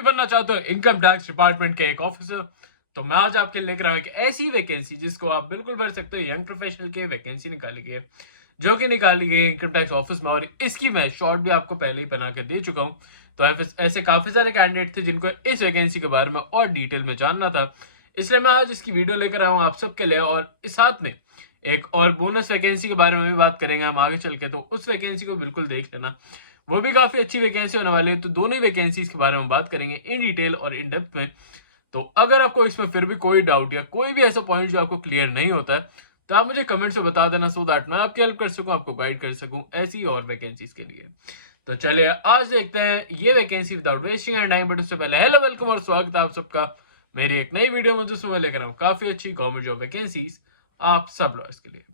भी बनना चाहते हो इनकम टैक्स डिपार्टमेंट के एक ऑफिसर, तो मैं आज आपके लिए लेकर आया हूं एक ऐसी वैकेंसी जिसको आप बिल्कुल भर सकते हो। यंग प्रोफेशनल की वैकेंसी निकाली गई है जो कि निकाली गई है इनकम टैक्स ऑफिस में, और इसकी मैं शॉर्ट भी आपको पहले ही बना के दे चुका हूं। तो ऐसे काफी सारे कैंडिडेट थे जिनको इस वैकेंसी के बारे में और डिटेल में जानना था, इसलिए मैं आज इसकी वीडियो लेकर आया हूं आप सबके लिए। और इस साथ में एक और बोनस वैकेंसी के बारे में भी बात करेंगे हम आगे चल के, तो उस वैकेंसी को बिल्कुल देख लेना, वो भी काफी अच्छी वैकेंसी होने वाली है। तो दोनों ही वैकेंसीज के बारे में बात करेंगे इन डिटेल और इन डेप्थ में। तो अगर आपको इसमें फिर भी कोई डाउट या कोई भी ऐसा पॉइंट जो आपको क्लियर नहीं होता है, तो आप मुझे कमेंट से बता देना, सो दैट मैं आपकी हेल्प कर सकूं, आपको गाइड कर सकूं ऐसी और वैकेंसीज के लिए। तो चलिए आज देखते हैं ये vacancy without wasting and time. But उससे पहले हेलो, वेलकम और स्वागत है आप सबका मेरी एक नई वीडियो में, जिसमें मैं लेकर आऊँ काफी अच्छी गवर्नमेंट जॉब वैकेंसीज आप सब लोग के लिए।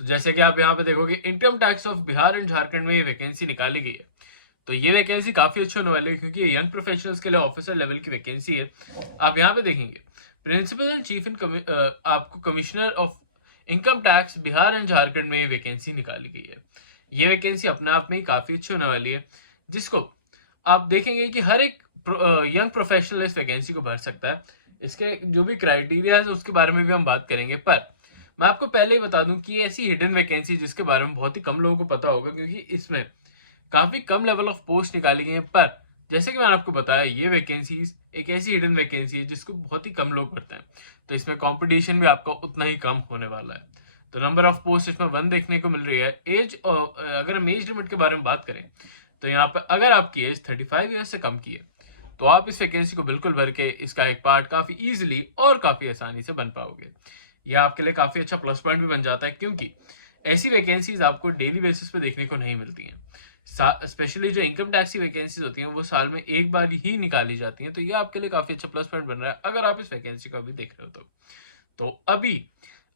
तो जैसे कि आप यहाँ पे देखोगे, income tax of Bihar and Jharkhand में ये वैकेंसी निकाली गई है। तो ये वैकेंसी काफी अच्छी होने वाली है क्योंकि ये यंग प्रोफेशनल्स के लिए ऑफिसर लेवल की वैकेंसी है। आप यहाँ पे देखेंगे प्रिंसिपल एंड चीफ इन आपको commissioner of income tax Bihar and Jharkhand में ये वैकेंसी निकाली गई है। ये वैकेंसी अपने आप में ही काफी अच्छी होने वाली है, जिसको आप देखेंगे कि हर एक यंग प्रोफेशनल इस वैकेंसी को भर सकता है। इसके जो भी क्राइटेरिया है उसके बारे में भी हम बात करेंगे, पर मैं आपको पहले ही बता दूं कि ऐसी हिडन वैकेंसी जिसके बारे में बहुत ही कम लोगों को पता होगा, क्योंकि इसमें काफी कम लेवल ऑफ पोस्ट निकाली गई है। पर जैसे कि मैंने आपको बताया, ये वैकेंसीज एक ऐसी हिडन वैकेंसी है जिसको बहुत ही कम लोग भरते हैं, तो इसमें कंपटीशन भी आपका उतना ही कम होने वाला है। तो नंबर ऑफ पोस्ट इसमें 1 देखने को मिल रही है। एज, अगर हम एज लिमिट के बारे में बात करें, तो यहाँ पर अगर आपकी एज 35 ईयर से कम की है, तो आप इस वैकेंसी को बिल्कुल भर के इसका एक पार्ट काफी इजीली और काफी आसानी से बन पाओगे। यह आपके लिए काफी अच्छा प्लस पॉइंट भी बन जाता है, क्योंकि ऐसी वैकेंसीज आपको डेली बेसिस पे देखने को नहीं मिलती हैं। स्पेशली जो इनकम टैक्स की वैकेंसीज होती हैं वो साल में एक बार ही निकाली जाती हैं। तो ये आपके लिए काफी अच्छा प्लस पॉइंट बन रहा है अगर आप इस वैकेंसी को अभी देख रहे हो तो अभी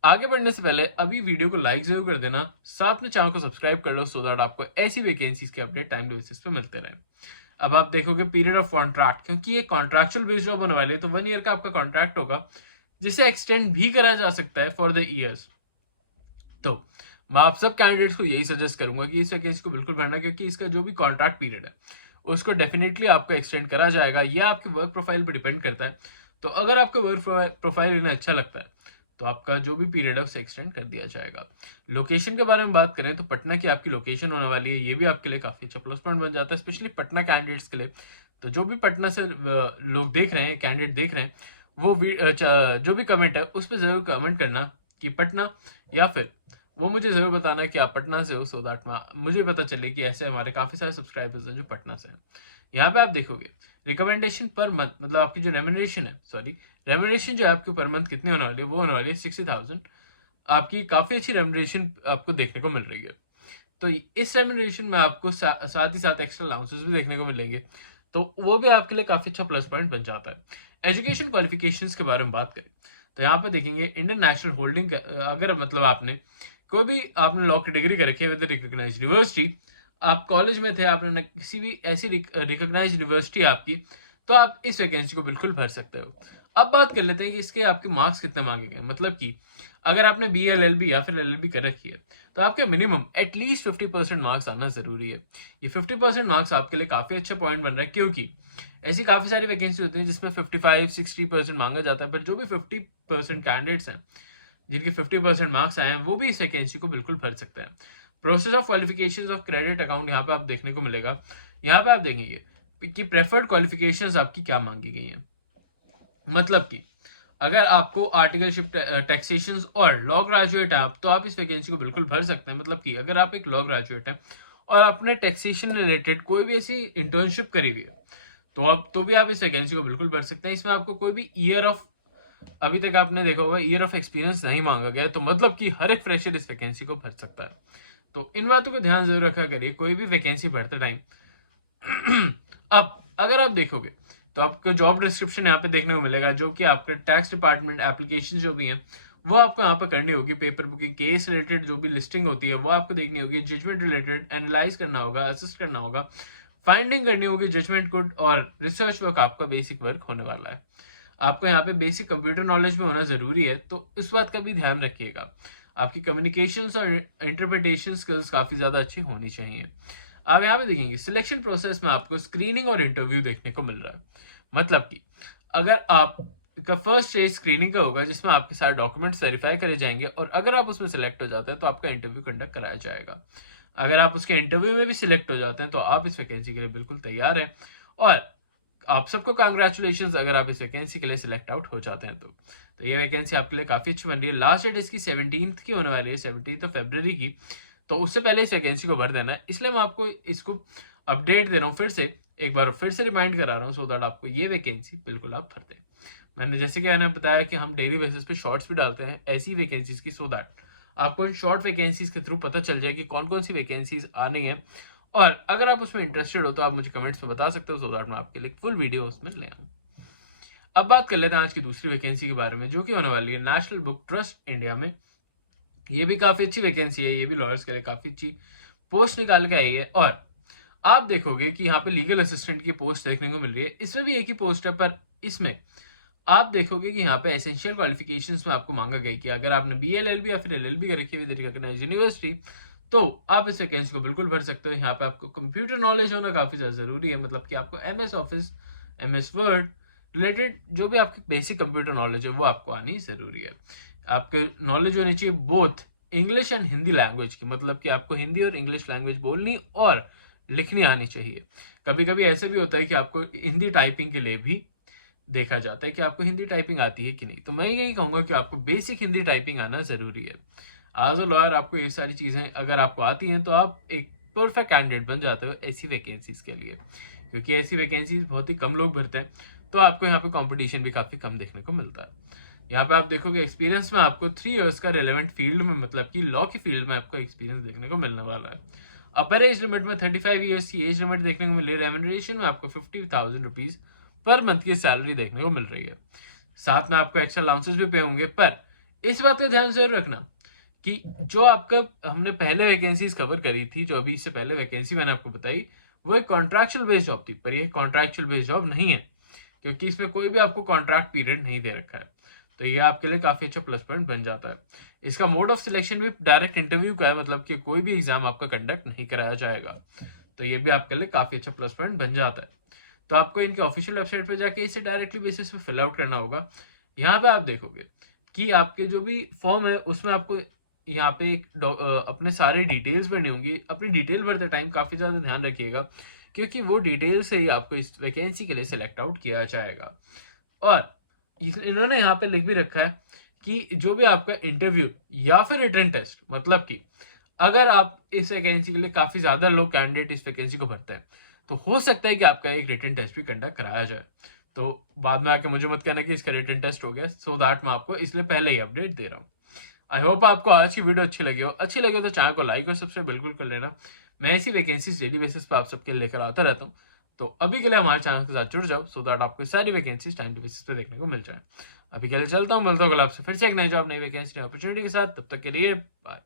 आगे बढ़ने से पहले अभी वीडियो को लाइक जरूर कर देना, साथ में चैनल को सब्सक्राइब कर लो, सो दैट आपको ऐसी वैकेंसीज के अपडेट टाइम बेसिस पे मिलते रहे। अब आप देखोगे पीरियड ऑफ कॉन्ट्रैक्ट, क्योंकि ये कॉन्ट्रैक्चुअल बेस्ड जॉब होने वाली है, तो 1 ईयर का आपका कॉन्ट्रैक्ट होगा जिसे एक्सटेंड भी करा जा सकता है फॉर द ईयर्स। तो मैं आप सब कैंडिडेट्स को यही सजेस्ट करूंगा कि इस वैकेंसी को बिल्कुल भरना, क्योंकि इसका जो भी कॉन्ट्रैक्ट पीरियड है उसको डेफिनेटली आपको एक्सटेंड करा जाएगा। यह आपके वर्क प्रोफाइल पर डिपेंड करता है। तो अगर आपका वर्क प्रोफाइल इन्हें अच्छा लगता है तो आपका जो भी पीरियड है उसे एक्सटेंड कर दिया जाएगा। लोकेशन के बारे में बात करें तो पटना की आपकी लोकेशन होने वाली है, ये भी आपके लिए काफी अच्छा प्लस पॉइंट बन जाता है, स्पेशली पटना कैंडिडेट्स के लिए। तो जो भी पटना से लोग देख रहे हैं, कैंडिडेट देख रहे हैं, वो जो भी कमेंट है उस पर जरूर कमेंट करना कि पटना, या फिर वो मुझे जरूर बताना कि आप पटना से हो, सो दैट मुझे पता चले कि ऐसे हमारे काफी सारे सब्सक्राइबर्स हैं जो पटना से हैं। यहाँ पे आप देखोगे रिकमेंडेशन पर मंथ, मतलब आपकी जो रेम्यूनरेशन जो है आपकी पर मंथ कितनी होने वाली है, वो होने वाली है 60,000। आपकी काफी अच्छी रेम्यूनरेशन आपको देखने को मिल रही है। तो इस रेम्यूनरेशन में आपको साथ ही साथ एक्स्ट्रा अलाउंसेस भी देखने को मिलेंगे, तो वो भी आपके लिए काफी अच्छा प्लस पॉइंट बन जाता है। एजुकेशन क्वालिफिकेशंस के बारे में बात करें तो यहाँ पे देखेंगे इंडियन नेशनल होल्डिंग, अगर मतलब आपने कोई भी आपने लॉ की डिग्री कर रखी है विद रिकॉग्नाइज्ड यूनिवर्सिटी, आप कॉलेज में थे, आपने किसी भी ऐसी रिकॉग्नाइज्ड यूनिवर्सिटी आपकी, तो आप इस वैकेंसी को बिल्कुल भर सकते हो। अब बात कर लेते हैं कि इसके आपके मार्क्स कितने मांगे गए। मतलब कि अगर आपने BA LLB या फिर LLB कर रखी है, तो आपके मिनिमम एटलीस्ट 50% मार्क्स आना जरूरी है। ये 50% मार्क्स आपके लिए काफी अच्छा पॉइंट बन रहा है, क्योंकि ऐसी काफी सारी वैकेंसी होती है जिसमें 55-60% मांगा जाता है, पर जो भी 50% कैंडिडेट्स हैं जिनके 50% मार्क्स आए हैं, वो भी इस वैकेंसी को बिल्कुल भर सकते हैं। Process of qualifications of credit account यहाँ पे आप देखने को मिलेगा। यहाँ पे आप देखेंगे कि प्रेफर्ड क्वालिफिकेशंस आपकी क्या मांगी गई हैं। मतलब कि अगर आपको आर्टिकलशिप, टैक्सेशन और लॉ ग्रेजुएट है आप, तो आप इस वैकेंसी को बिल्कुल भर सकते हैं। मतलब कि अगर आप एक लॉ ग्रेजुएट है और आपने टैक्सेशन रिलेटेड कोई भी ऐसी इंटर्नशिप करी हुई है, तो भी आप इस वैकेंसी को बिल्कुल भर सकते हैं। इसमें आपको कोई भी ईयर ऑफ, अभी तक आपने देखा होगा, ईयर ऑफ एक्सपीरियंस नहीं मांगा गया, तो मतलब कि हर एक फ्रेशर इस वैकेंसी को भर सकता है। तो इन बातों को ध्यान जरूर रखा करिए कोई भी वैकेंसी भरते टाइम। अब अगर आप देखोगे तो आपको जॉब डिस्क्रिप्शन यहाँ पे देखने को मिलेगा, जो कि आपके टैक्स डिपार्टमेंट एप्लीकेशन जो भी हैं वो आपको यहाँ पे करनी होगी। पेपर बुकिंग, केस रिलेटेड जो भी लिस्टिंग होती है वो आपको देखनी होगी। जजमेंट रिलेटेड एनालाइज करना होगा, असिस्ट करना होगा, फाइंडिंग करनी होगी, जजमेंट गुड और रिसर्च वर्क आपका बेसिक वर्क होने वाला है। आपको यहाँ पे बेसिक कंप्यूटर नॉलेज भी होना जरूरी है, तो इस बात का भी ध्यान रखिएगा। आपकी कम्युनिकेशंस और इंटरप्रिटेशन स्किल्स काफी ज्यादा अच्छी होनी चाहिए। आप यहाँ पे देखेंगे सिलेक्शन प्रोसेस में आपको स्क्रीनिंग और इंटरव्यू देखने को मिल रहा है। मतलब कि अगर आप का फर्स्ट स्टेज स्क्रीनिंग का होगा जिसमें आपके सारे डॉक्यूमेंट्स वेरीफाई करे जाएंगे और अगर आप उसमें सिलेक्ट हो जाते हैं तो आपका इंटरव्यू कंडक्ट कराया जाएगा। अगर आप उसके इंटरव्यू में भी सिलेक्ट हो जाते हैं तो आप इस वैकेंसी के लिए बिल्कुल तैयार हैं और आप सबको कांग्रेचुलेशंस अगर आप इस वैकेंसी के लिए सिलेक्ट आउट हो जाते हैं तो ये वैकेंसी आपके लिए काफ़ी अच्छी बन रही है। लास्ट डेट इसकी 17th की होने वाली है, 17 फरवरी की। तो उससे पहले इस वैकेंसी को भर देना है, इसलिए मैं आपको इसको अपडेट दे रहा हूँ, फिर से एक बार फिर से रिमाइंड करा रहा हूँ सो दैट आपको ये वैकेंसी बिल्कुल आप भर दें। मैंने जैसे कि मैंने बताया कि हम डेली बेसिस पे शॉर्ट्स भी डालते हैं ऐसी वैकेंसीज की, सो दैट आपको इन शॉर्ट वैकेंसीज के थ्रू पता चल जाए कि कौन कौन सी वैकेंसीज आनी है और अगर आप उसमें इंटरेस्टेड हो तो आप मुझे कमेंट्स में बता सकते हो सो दैट मैं आपके लिए फुल वीडियो उसमें ले आऊँ। अब बात कर लेते हैं आज की दूसरी वैकेंसी के बारे में जो कि होने वाली है नेशनल बुक ट्रस्ट इंडिया में। ये भी काफी अच्छी वैकेंसी है, ये भी लॉयर्स के लिए काफी अच्छी पोस्ट निकाल के आई है और आप देखोगे कि यहाँ पे लीगल असिस्टेंट की पोस्ट देखने को मिल रही है। इसमें भी एक ही पोस्ट है पर इसमें आप देखोगे कि यहाँ पे एसेंशियल क्वालिफिकेशंस में आपको मांगा गया कि अगर आपने BLLB या फिर LLB कर रखी है विद रिकॉग्नाइज्ड यूनिवर्सिटी तो आप इस वैकेंसी को बिल्कुल भर सकते हो। यहाँ पे आपको कंप्यूटर नॉलेज होना काफी ज्यादा जरूरी है, मतलब कि आपको MS office, MS word related जो भी आपकी बेसिक कंप्यूटर नॉलेज है वो आपको आनी जरूरी है। आपके नॉलेज होनी चाहिए both English and Hindi language की, मतलब कि आपको हिंदी और इंग्लिश लैंग्वेज बोलनी और लिखनी आनी चाहिए। कभी कभी ऐसे भी होता है कि आपको हिंदी टाइपिंग के लिए भी देखा जाता है कि आपको हिंदी टाइपिंग आती है कि नहीं, तो मैं यही कहूंगा कि आपको बेसिक हिंदी टाइपिंग आना जरूरी है। एज अ लॉयर आपको ये सारी चीजें अगर आपको आती हैं तो आप एक परफेक्ट कैंडिडेट बन जाते हो ऐसी वैकेंसीज के लिए, क्योंकि ऐसी वैकेंसीज बहुत ही कम लोग भरते हैं तो आपको यहाँ पे कंपटीशन भी काफी कम देखने को मिलता है। यहाँ पे आप देखोगे एक्सपीरियंस में आपको 3 इयर्स का रिलेवेंट फील्ड में, मतलब कि लॉ की फील्ड में आपको एक्सपीरियंस देखने को मिलने वाला है। अपर एज लिमिट में 35 इयर्स की एज लिमिट देखने को मिल रही है। रेम्यूनरेशन में आपको 50,000 रुपीज पर मंथ की सैलरी देखने को मिल रही है। साथ में आपको एक्स्ट्रा अलाउंसेस भी पे होंगे, पर इस बात का ध्यान जरूर रखना कि जो आपका हमने पहले वैकेंसीज कवर करी थी, जो अभी इससे पहले वैकेंसी मैंने आपको बताई, वो एक कॉन्ट्रैक्चुअल बेस्ड जॉब थी, पर ये कॉन्ट्रैक्चुअल बेस्ड जॉब नहीं है क्योंकि इसमें कोई भी आपको कॉन्ट्रैक्ट पीरियड नहीं दे रखा है। तो ये आपके लिए काफी अच्छा प्लस पॉइंट बन जाता है। इसका मोड ऑफ सिलेक्शन भी डायरेक्ट इंटरव्यू का है, मतलब कि कोई भी एग्जाम आपका कंडक्ट नहीं कराया जाएगा, तो ये भी आपके लिए काफी अच्छा प्लस पॉइंट बन जाता है। तो आपको इनके ऑफिशियल वेबसाइट पे जाके इसे डायरेक्टली बेसिस पे फिल आउट करना होगा। यहाँ पे आप देखोगे कि आपके जो भी फॉर्म है उसमें आपको यहाँ पे अपने सारे डिटेल्स भरनी होंगी। अपनी डिटेल भरते टाइम काफी ज्यादा ध्यान रखिएगा क्योंकि वो डिटेल से ही आपको इस वैकेंसी के लिए सिलेक्ट आउट किया जाएगा। और इन्होंने यहाँ पे लिख भी रखा है कि जो भी आपका इंटरव्यू या फिर रिटन टेस्ट, मतलब कि अगर आप इस वैकेंसी के लिए काफी ज्यादा लोग कैंडिडेट इस वैकेंसी को भरते हैं तो हो सकता है कि आपका एक रिटन टेस्ट भी कंडक्ट कराया जाए। तो बाद में आके मुझे मत कहना कि इसका रिटन टेस्ट हो गया, सो दैट मैं आपको इसलिए पहले ही अपडेट दे रहा हूँ। आई होप आपको आज की वीडियो अच्छी लगी हो। अच्छी लगी हो तो चैनल को लाइक और सब्सक्राइब बिल्कुल कर लेना। मैं ऐसी वैकेंसीज डेली बेसिस पे आप सबके लेकर आता रहता हूँ, तो अभी के लिए हमारे चैनल के साथ जुड़ जाओ सो दैट आपको सारी वैकेंसीज टाइम टू बेसिस पे देखने को मिल जाए। अभी के लिए चलता हूँ, मिलता हूँ कल आपसे फिर से एक नई जॉब, नई वैकेंसी, नई अपॉर्चुनिटी के साथ। तब तक के लिए बाय।